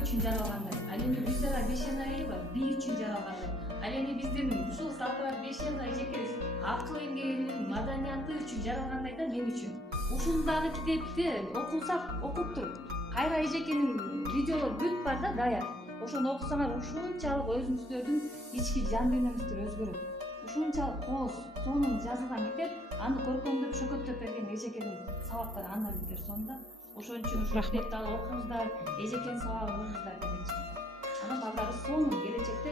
үчүн жаралгандай. Ал эми Гүлзара Бешенаева би үчүн жаралгандай. Ал эми биздин ушул Салтанат Бешенова эжекебиз акыл эмгегинин маданияты үчүн жаралгандай да мен үчүн. Ушундагы китепти окусак, окуп туруп, кайра эжекенин видеолор бүт бар да даяр. Ошону окусаңар ушунчалык өзүңүздөрдүн ички жан дүйнөңүздөр өзгөрөт. Ушунчалык кооз, сонун жазылган китеп, аны көркөмдөп, шөкөттөп берген эжекенин сабактары андан бетер сонда. Ошон үчүн ушул китепти алып окуңуздар, эжекенин сабагын угуңуздар демекчимин. Анан балдары сонун келечекте